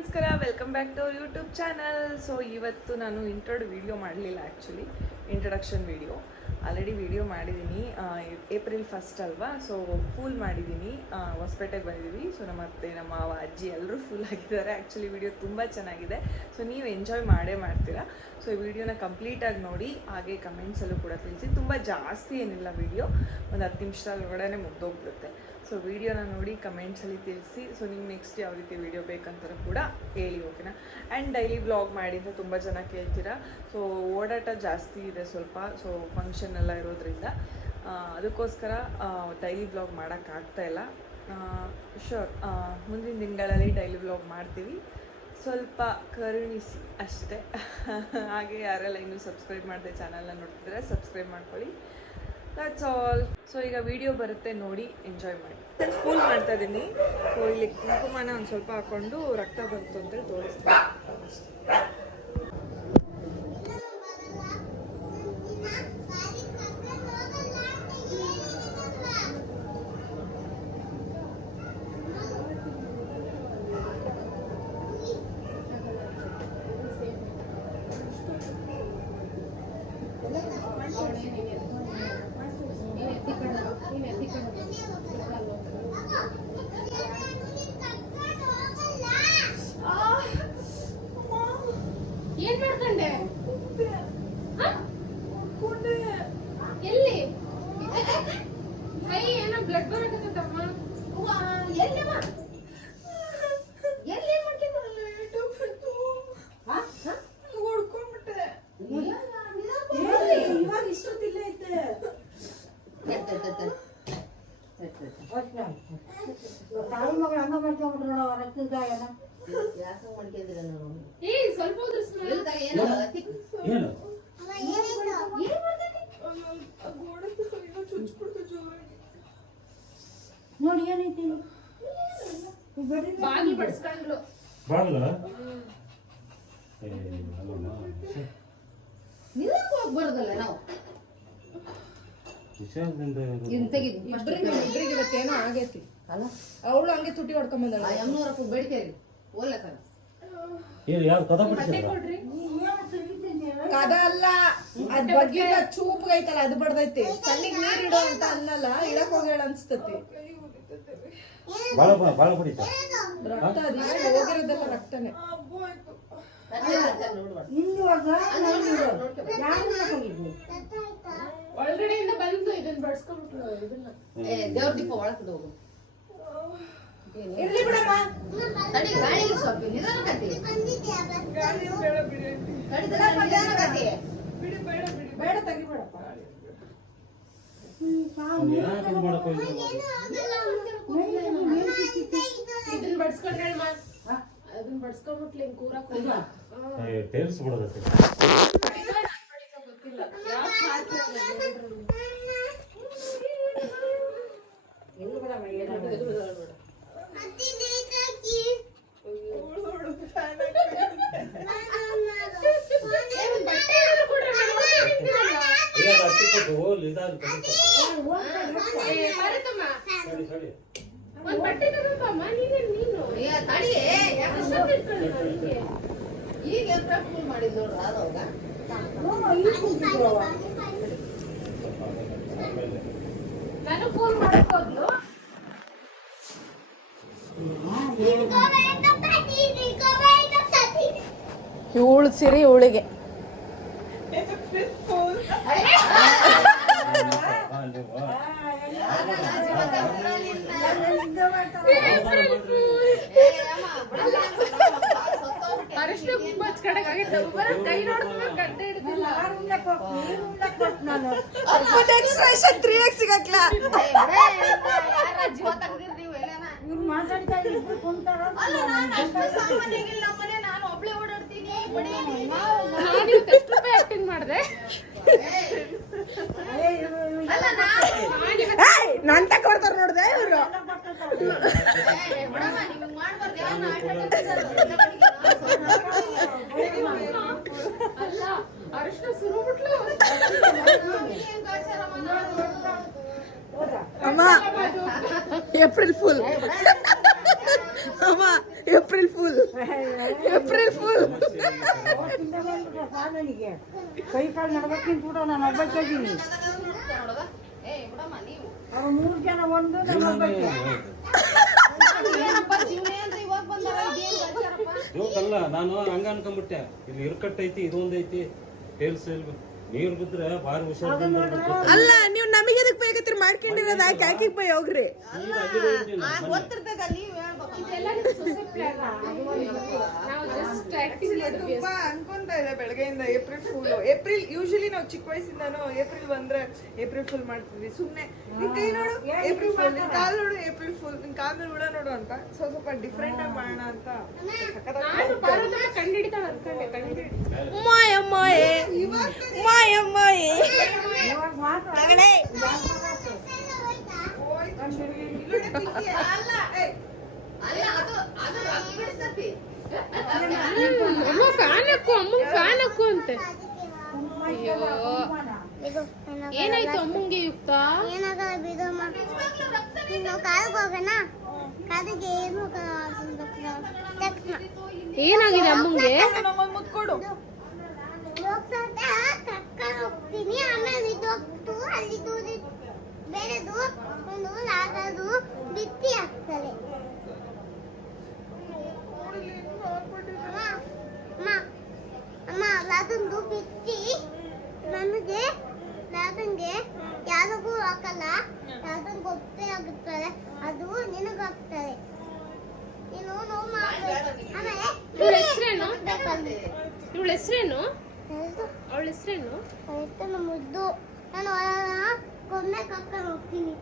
ನಮಸ್ಕಾರ, welcome back to our YouTube channel. So ಇವತ್ತು ನಾನು ವಿಡಿಯೋ ಮಾಡಲಿಲ್ಲ, actually introduction video already video ಮಾಡಿದ್ದೀನಿ. ಏಪ್ರಿಲ್ 1 ಅಲ್ವಾ, ಸೊ ಫುಲ್ ಮಾಡಿದ್ದೀನಿ. ಹೊಸಪೇಟೆಗೆ ಬಂದಿದ್ದೀವಿ. ಸೊ ನಮ್ಮ ಅತ್ತೆ, ನಮ್ಮ ಅಜ್ಜಿ ಎಲ್ಲರೂ ಫುಲ್ ಆಗಿದ್ದಾರೆ. ಆ್ಯಕ್ಚುಲಿ ವಿಡಿಯೋ ತುಂಬ ಚೆನ್ನಾಗಿದೆ. ಸೊ ನೀವು ಎಂಜಾಯ್ ಮಾಡ್ತೀರಾ. ಸೊ ಈ ವಿಡಿಯೋನ ಕಂಪ್ಲೀಟಾಗಿ ನೋಡಿ, ಹಾಗೆ ಕಮೆಂಟ್ಸಲ್ಲೂ ಕೂಡ ತಿಳಿಸಿ. ತುಂಬ ಜಾಸ್ತಿ ಏನಿಲ್ಲ ವಿಡಿಯೋ, ಒಂದು 10 ನಿಮಿಷದೊಳಗಡೆ ಮುಗ್ದೋಗ್ಬಿಡುತ್ತೆ. ಸೊ ವಿಡಿಯೋನ ನೋಡಿ ಕಮೆಂಟ್ಸಲ್ಲಿ ತಿಳಿಸಿ. ಸೊ ನೀವು ನೆಕ್ಸ್ಟ್ ಯಾವ ರೀತಿ ವಿಡಿಯೋ ಬೇಕಂತ ಕೂಡ ಹೇಳಿ, ಓಕೆನಾ. ಆ್ಯಂಡ್ ಡೈಲಿ ವ್ಲಾಗ್ ಮಾಡಿ ಅಂತ ತುಂಬ ಜನ ಕೇಳ್ತೀರಾ. ಸೊ ಓಡಾಟ ಜಾಸ್ತಿ ಇದೆ ಸ್ವಲ್ಪ, ಸೊ ಫಂಕ್ಷನ್ ಎಲ್ಲ ಇರೋದ್ರಿಂದ ಅದಕ್ಕೋಸ್ಕರ ಡೈಲಿ ವ್ಲಾಗ್ ಮಾಡೋಕ್ಕಾಗ್ತಾಯಿಲ್ಲ. ಶೋರ್ ಮುಂದಿನ ದಿನಗಳಲ್ಲಿ ಡೈಲಿ ವ್ಲಾಗ್ ಮಾಡ್ತೀವಿ. ಸ್ವಲ್ಪ ಕರುಣಿಸಿ ಅಷ್ಟೇ. ಹಾಗೆ ಯಾರೆಲ್ಲ ಇನ್ನೂ ಸಬ್ಸ್ಕ್ರೈಬ್ ಮಾಡಿದೆ ಚಾನಲ್ನ ನೋಡ್ತಿದ್ರೆ ಸಬ್ಸ್ಕ್ರೈಬ್ ಮಾಡ್ಕೊಳ್ಳಿ. That's all. ಸೊ ಈಗ ವಿಡಿಯೋ ಬರುತ್ತೆ, ನೋಡಿ ಎಂಜಾಯ್ ಮಾಡಿ. ಫುಲ್ ಮಾಡ್ತಾ ಇದ್ದೀನಿ. ಸೊ ಇಲ್ಲಿ ಕುಂಕುಮನ ಒಂದು ಸ್ವಲ್ಪ ಹಾಕ್ಕೊಂಡು ರಕ್ತ ಬಂತು ಅಂತೇಳಿ ತೋರಿಸ್ತೀನಿ ಅಷ್ಟೇ. ಏನ್ ಮಾಡ್ಕೊಂಡೆ? ಎಲ್ಲಿ ಕೈ ಏನೋ ಬ್ಲಡ್ ಬರಕತ್ತಮ್ಮ. ಎಲ್ಲಿ ಹೊಡ್ಕೊಂಡ್ಬಿಟ್ಟೆ. ಇವಾಗ ಇಷ್ಟೊತ್ತಿಲ್ಲ ಐತೆ. ತಾಯಿ ಮಗಳು ಹಂಗ ಮಾಡ್ಕೊಂಡ್ಬಿಟ್ರು ರಕ್ತದ ಸ್ವಲ್ಪ ನೋಡಿ ಏನೈತಿ ಬಾಗಿಲು ಬಡ್ಸ್ಕೊಂಡ್ರು. ಹೋಗ್ಬಾರ್ದಲ್ಲ ನಾವು ಇಬ್ಬರಿಗೆ ಇವತ್ತೇನೋ ಆಗೈತಿ ಅಲ್ಲ. ಅವಳು ಹಂಗೆ ತುಟಿ ಹೊಡ್ಕೊಂಡ್ ಬಂದಳ. ಎಮ್ನೂರಪ್ಪ ಬೇಡಿಕೆ ಕದ ಅಲ್ಲ, ಅದ್ ಬಗ್ಗೆ ಚೂಪ್ ಐತಲ್ಲ ಅದು ಬಡ್ದೈತಿ. ಸಣ್ಣಿಗೆ ನೀರ್ ಇಡೋ ಅಂತ ಅನ್ನಲ್ಲ, ಇಡಕ್ ಹೋಗ್ಯಾಳ ಅನ್ಸ್ತತಿ. ರಕ್ತ ಅದಿಷ್ಟು ಹೋಗಿರೋದೆಲ್ಲ ರಕ್ತನೇ. ಒಳಗಡೆಯಿಂದ ಬಂದು ಇದನ್ನ ಬಡ್ಸ್ಕೊಂಡ್ಬಿಟ್ರು. ಇದನ್ನ ದೇವ್ರ ದೀಪ ಒಳಗೆ ಹೋಗು. ಇರ್ಲಿ ಬಿಡಮ್ಮ, ತಡಿ ಗಾಳಿ ಸ್ವಲ್ಪ ನಿಧಾನ ಕಟ್ಟಿ. ಬೇಡ ತೆಗಿಬೇಡಪ್ಪ. ಇದನ್ನ ಬಡ್ಸ್ಕೊಂಡ್ರೆ ಅದನ್ನ ಬಡ್ಸ್ಕೊಂಡ್ಬಿಟ್ಲಿ ಹಿಂಗ್ ಕೂರಕ್ ಹೋಗಿ ಒಂದ್ ಬಟ್ಟೆ ತಗೊಂಬಮ್ಮ. ನೀನು ಈಗ ಮಾಡಿದ್ ನೋಡ್ರ ಅದಾಗ ನಾನು ಫೋನ್ ಮಾಡಕ್ ಹೋದ್ಲು. ಇವಳು ಸಿರಿ ಇವಳಿಗೆ ಅರಿಶಿನ ಕುಂಕುಮ ಹಚ್ಕೊಳಕ್ಕಾಗೈತೆ. ಕೈ ನೋಡಿದ್ರೆ ಗಂಟೆ ಹಿಡಿದಿಲ್ಲ. Expression 3x ಸಿಗಕ್ಲ. ಜೀವ ತೆಗ್ದಿರ್ತೀವಿ ಎಲ್ಲಾನ. ಇವ್ರು ಮಾತಾಡ್ತಾ ಇದ್ರು ಕುಂತಾರ. ನಮ್ಮನೆ ನಾನು ಒಬ್ಳೆ ಓಡಾಡ್ತೀನಿ. ನಾನು 10 ರೂಪಾಯಿ ಆಕ್ಟಿಂಗ್ ಮಾಡಿದೆ. ನಾನ್ ತಕೊಡ್ತಾರ ನೋಡ್ದೆ ಇವ್ರು. ಅಲ್ಲ ಅರಿಶಿನ ಸುರುಬಿಟ್ಲು. ಅಮ್ಮ ಏಪ್ರಿಲ್ ಫುಲ್. ಅಮ್ಮ ಏಪ್ರಿಲ್ ಫುಲ್ ಏಪ್ರಿಲ್ ಫುಲ್. ನನಗೆ ಕೈ ಕಾಲು ನಡ್ಬೇಕಿಂತ ಕೂಡ ನಾನು ಒಬ್ಬಕ್ಕೆ ಇದ್ದೀನಿ. ಅವ್ರು 3 ಜನ ಒಂದು ನಾನು ಒಬ್ಬಕ್ಕೆ. ಜೋಕಲ್ಲ, ನಾನು ಹಂಗ ಅನ್ಕೊಂಡ್ಬಿಟ್ಟೆ. ಇಲ್ಲಿ ಇರ್ಕಟ್ ಐತಿ, ಇದೊಂದ್ ಐತಿ, ಟೇಲ್ಸ್ ನೀರ್ ಬಿದ್ರೆ ಬಾರಿ ಹುಷಾರ್. ಅಲ್ಲ ನೀವು ನಮಗೆ ಎದಕ್ ಬೇಕತ್ರಿ ಮಾಡ್ಕೊಂಡಿರೋದು ಆ ಕ್ಯಾಕಿಗೆ ಬೈ ಹೋಗ್ರಿ. ತುಂಬಾ ಅನ್ಕೊಂತ ಇದೆ ಬೆಳಗ್ಗೆಯಿಂದ ಏಪ್ರಿಲ್ ಫುಲ್. ಏಪ್ರಿಲ್ ಯೂಶಲಿ ನಾವು ಚಿಕ್ಕ ವಯಸ್ಸಿಂದಾನು ಏಪ್ರಿಲ್ ಬಂದ್ರೆ ಏಪ್ರಿಲ್ ಫುಲ್ ಮಾಡ್ತಿದ್ವಿ. ಸುಮ್ನೆ ನಿನ್ ಕೈ ನೋಡು ಏಪ್ರಿಲ್ ಫುಲ್, ನಿನ್ ಕಾಲ್ ನೋಡು ಏಪ್ರಿಲ್ ಫುಲ್, ನಿನ್ ಕಾಲ್ ಮೇಲೆ ಹುಳ ನೋಡು ಅಂತ ಸ್ವಲ್ಪ ಡಿಫ್ರೆಂಟ್ ಆಗಿ ಮಾಡೋಣ ಅಂತ. ಮಾಯ ಮಾಯೆ ಮಾಯ ಮಾಯೆ ಅಮ್ಮ ಫ್ಯಾನ್ ಹಾಕು, ಅಮ್ಮಂಗ್ ಫ್ಯಾನ್ ಹಾಕು ಅಂತೆ. ಅಯ್ಯೋ ಏನಾಯ್ತು ಅಮ್ಮಂಗೆ ಯುಕ್ತ? ಏನಾಗಿದೆ ಅಮ್ಮಂಗೆ? ನಮ್ಮಲ್ಲಿ ಮುತ್ಕೊಡು. ಹೋಗ್ತೀನಿ ಆಮೇಲೆ ಇದೊತ್ತು ಅಲ್ಲಿದು ಬೇರೆದು ಒಂದು ಲಾಗದು ಬಿತ್ತಿ ಆಗ್ತದೆ. ಅಮ್ಮ ಅದೊಂದು ಬಿತ್ತಿ ನನಗೆ ಯಾರಿಗೂ ಹಾಕಲ್ಲ, ಯಾವ್ದೊಂದು ಗೊತ್ತೇ ಆಗುತ್ತದೆ, ಅದು ನಿನಗಾಗ್ತದೆ. ನೀನು ನೋವು ಮಾಡ್ಬೇಕು. ಆಮೇಲೆ ಇವಳ ಹೆಸರೇನು? ಅವಳ ಹೆಸರೇನು? ಮುದ್ದು. ನಾನು ಗೊಂಬೆ ಕರ್ಕೊಂಡು ಹೋಗ್ತೀನಿ.